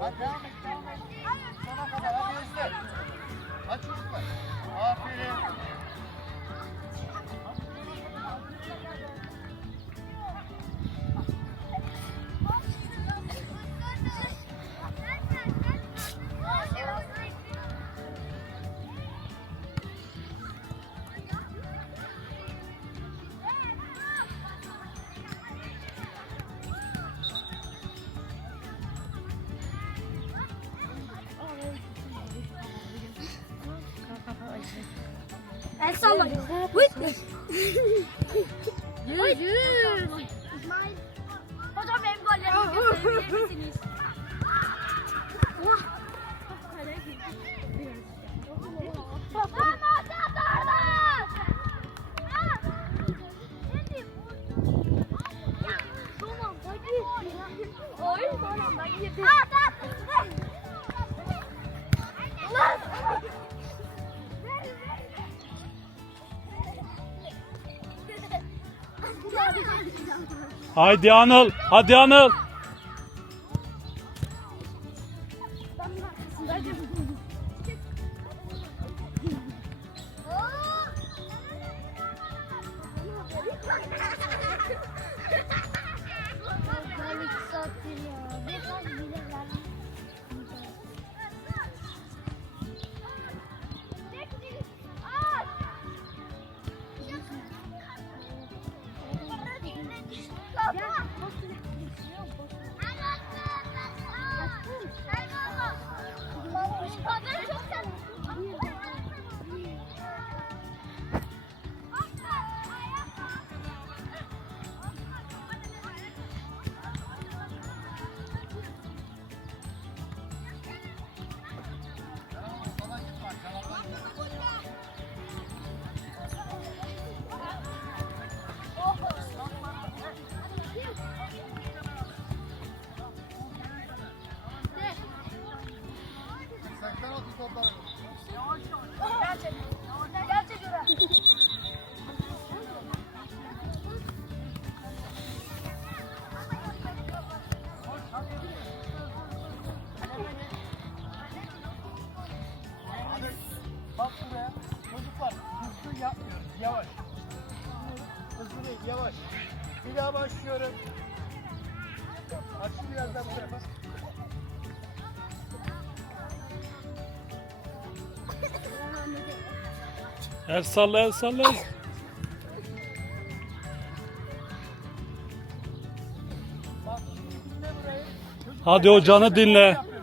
Hadi devam et, devam et. Sona kadar, hadi hızlı. Hadi çocuklar. Aferin. El salla. Yüz. İsmail. Hocam benim gollerimi gösterebilir misiniz? Haydi Anıl, hadi Anıl. Bak buraya. Çocuklar hızlı yapmıyoruz. Yavaş. Hızlı değil, yavaş. Bir daha başlıyorum. Açın biraz daha bu tarafa. El salla, el salla. Bak şimdi dinle burayı. Çocuklar, Hadi hocanı dinle.